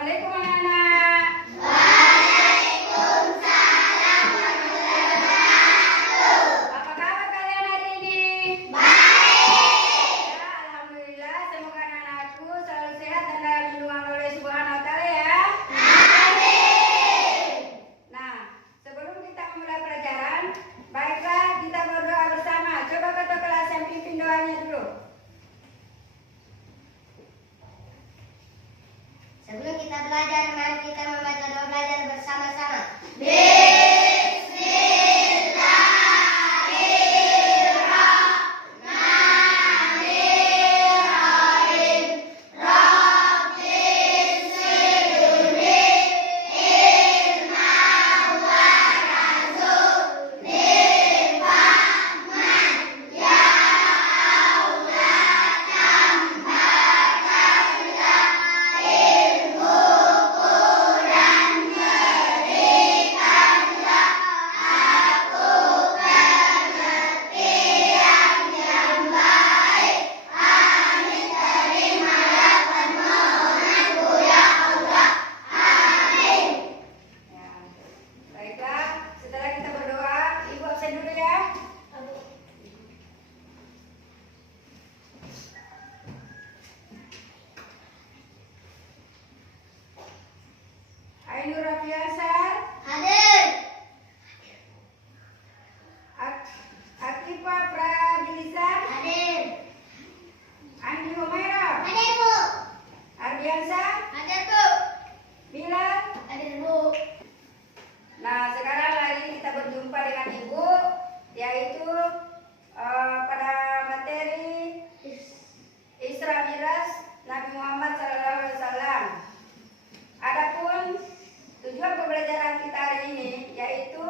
Assalamualaikum anak-anak. Waalaikumsalam warahmatullahi wabarakatuh. Apa kabar kalian hari ini? Baik. Ya, alhamdulillah, semoga anak-anakku selalu sehat dan dalam lindungan oleh Subhanahu wa Ta'ala ya. Amin. Nah, sebelum kita memulai pelajaran, baiklah kita berdoa bersama. Coba ketua kelas yang pimpin doanya dulu. Sebelum kita belajar, mari kita membaca doa belajar bersama-sama. Bismillahirrahmanirrahim. Rabbis sirni ilma warzuqni fahman ya Allah tambahkanlah ilmu Quran, berikanlah aku pengertian yang baik. Amin. Terimalah permohonanku ya Allah. Amin. Ya. Baiklah, setelah kita berdoa, Ibu absen dulu ya. Ainur Rafiansar, Hadir. Akifah Prabilisan, Hadir. Andi Humaira, Hadir, Bu. Ardiansa, Hadir, Bu. Bilal. Hadir, Bu. Nah, sekarang lagi kita berjumpa dengan Ibu, yaitu pada materi Isra Mi'raj Nabi Muhammad SAW. Adapun tujuan pembelajaran kita hari ini yaitu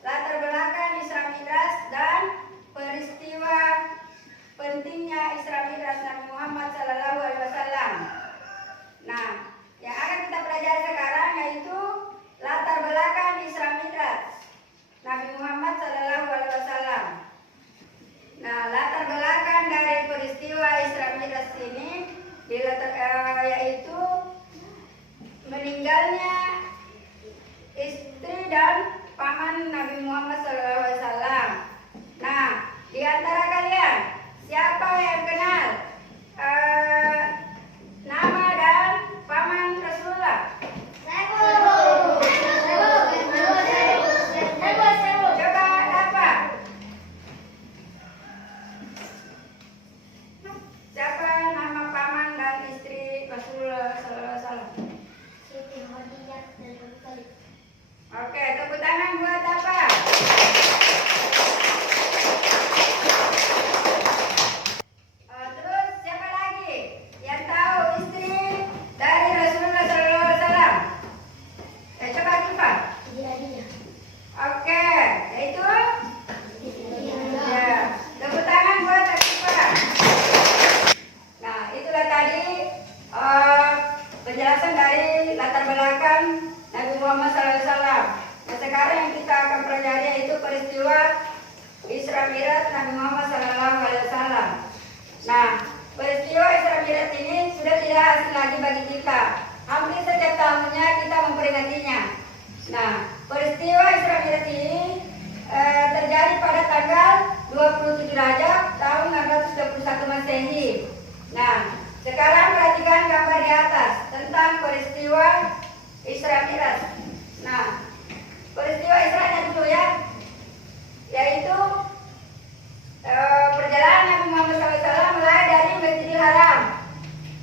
latar belakang Isra Mi'raj dan peristiwa pentingnya Isra Mi'raj Nabi Muhammad SAW. Nah, yang akan kita pelajari sekarang yaitu latar belakang Isra Mi'raj Nabi Muhammad SAW. Nah, latar belakang dari peristiwa Isra Mi'raj ini yaitu meninggalnya istri dan paman Nabi Muhammad SAW. Nah, di antara kalian siapa yang kenal nama dan paman Rasulullah? Coba apa? Siapa nama paman dan istri Rasulullah SAW? Oke, tepuk tangan buat apa? Terus siapa lagi yang tahu istri dari Rasulullah SAW? Coba Kifah. Oke, yaitu ya, tepuk tangan buat Kifah. Nah, itulah tadi penjelasan dari latar belakang Nabi Muhammad SAW. Nah, sekarang yang kita akan pelajari yaitu peristiwa Isra Mi'raj Nabi Muhammad SAW. Nah, peristiwa Isra Mi'raj ini sudah tidak asing lagi bagi kita. Hampir setiap tahunnya kita memperingatinya. Nah, peristiwa Isra Mi'raj ini terjadi pada tanggal 27 Rajab tahun 621 Masehi. Nah, sekarang perhatikan gambar di atas tentang peristiwa Isra Mi'raj. Nah, peristiwa Isra'nya dulu ya, yaitu perjalanan Nabi Muhammad SAW mulai dari Masjidil Haram,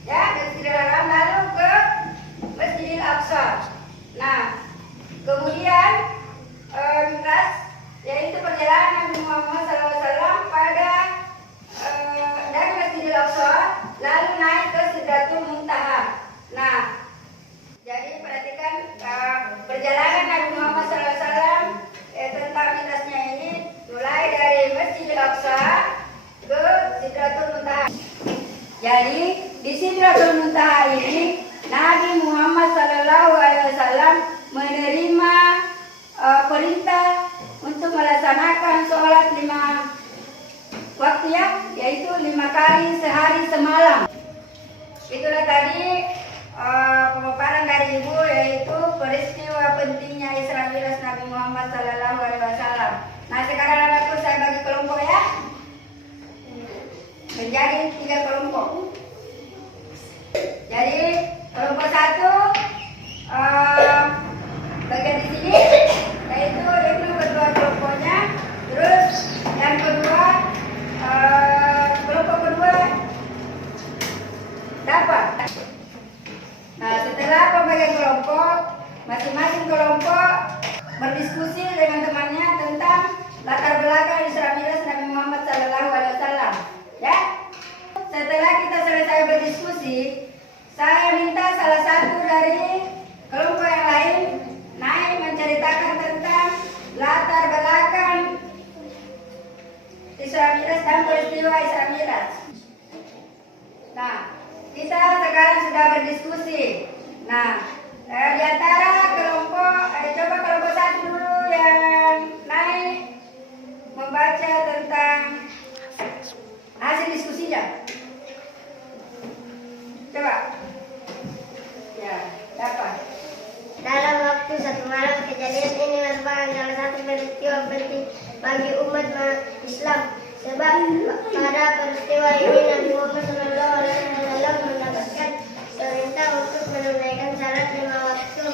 ya, Masjidil Haram lalu ke Masjidil Aqsa. Nah, kemudian Mi'raj yaitu perjalanan Nabi Muhammad SAW pada dari Masjidil Aqsa lalu naik ke Sidratul Muntaha. Nah, jadi perhatikan perjalanan Nabi Muhammad SAW tentang Mi'rajnya ini mulai dari Masjidil Aqsa ke Sidratul Muntaha. Jadi di Sidratul Muntaha ini Nabi Muhammad SAW menerima perintah untuk melaksanakan sholat 5 waktu ya, yaitu 5 kali sehari semalam. Itulah tadi pemaparan dari Ibu yaitu peristiwa pentingnya Isra Mi'raj Nabi Muhammad SAW. Nah, sekarang anakku saya bagi kelompok ya, menjadi 3 kelompok. Jadi kelompok 1 bagian di sini, yaitu itu kedua kelompoknya. Terus yang kedua, kelompok kedua dapat. Nah, setelah pembagian kelompok, masing-masing kelompok berdiskusi dengan temannya tentang latar belakang Isra Mi'raj Nabi Muhammad SAW. Ya, setelah kita selesai berdiskusi, saya minta salah satu dari kelompok yang lain naik menceritakan tentang latar belakang Isra Mi'raj dan peristiwa Isra Mi'raj. Nah, kita sekarang sudah berdiskusi. Nah, di antara kelompok, coba kelompok 1 dulu yang naik membaca tentang hasil diskusinya. Coba. Ya, dapat. Dalam waktu 1 malam, kejadian ini merupakan salah satu peristiwa penting bagi umat Islam. Sebab pada peristiwa ini Nabi Muhammad SAW mendapatkan perintah untuk menunaikan salat 5 waktu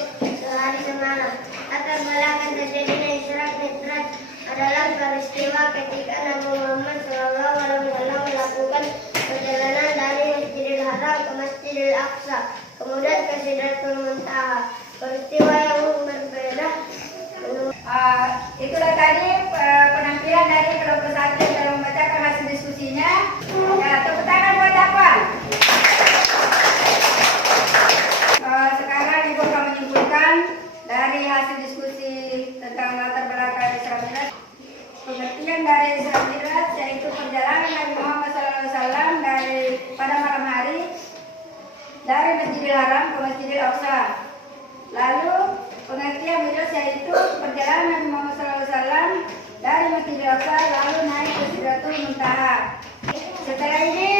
sehari semalam. Latar belakang terjadinya Isra Mi'raj adalah peristiwa ketika Nabi Muhammad SAW melakukan perjalanan dari Masjidil Haram ke Masjidil Aqsa, kemudian ke Sidratul Muntaha. Peristiwa yang berbeda. Itulah tadi penampilan dari kelompok 1 yang telah membacakan hasil diskusinya. Ya, tepuk tangan buat apa? Sekarang Ibu akan menyimpulkan dari hasil diskusi tentang latar belakang Isra Mi'raj. Pengertian dari Isra Mi'raj yaitu perjalanan Nabi Muhammad SAW dari pada malam hari dari Masjidil Haram ke Masjidil Aqsa. Lalu pengertian Mi'raj yaitu perjalanan Nabi Muhammad SAW dari Masjidil Aqsa lalu naik ke Sidratul Muntaha. Setelah ini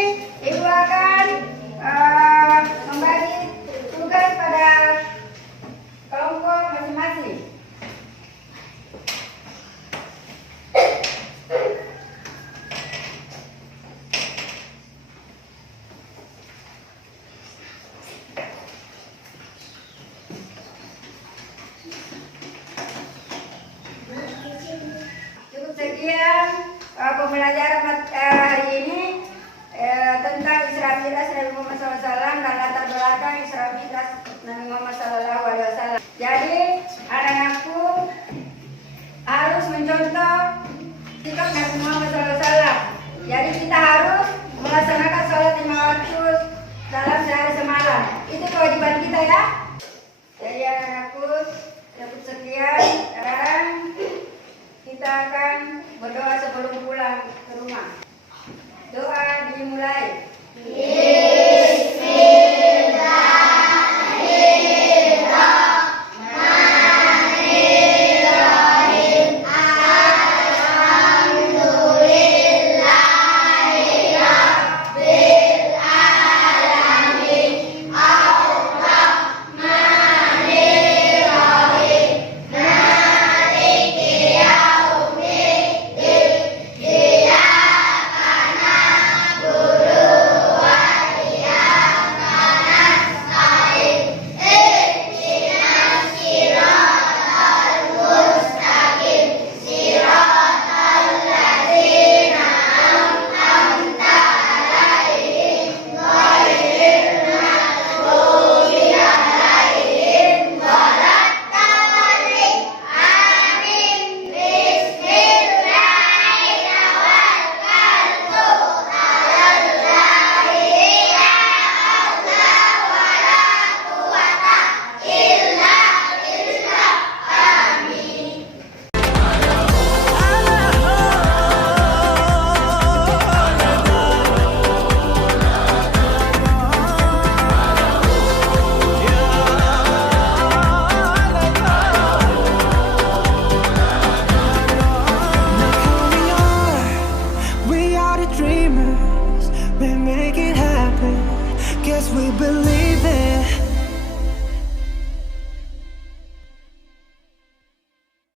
Ibu akan membagi tugas pada kelompok masing-masing. Cukup sekian pembelajaran hari ini tentang Isra Mi'raj Nabi Muhammad SAW dan latar belakang Isra Mi'raj Nabi Muhammad SAW. Jadi anak-anakku harus mencontoh sikap Nabi Muhammad SAW. Jadi kita harus melaksanakan sholat 5 waktu dalam sehari semalam. Itu kewajiban kita ya. Jadi anak-anakku cukup sekian. Sekarang kita akan berdoa sebelum pulang ke rumah. Doa dimulai. dreamers, we make it happen. Guess we believe it.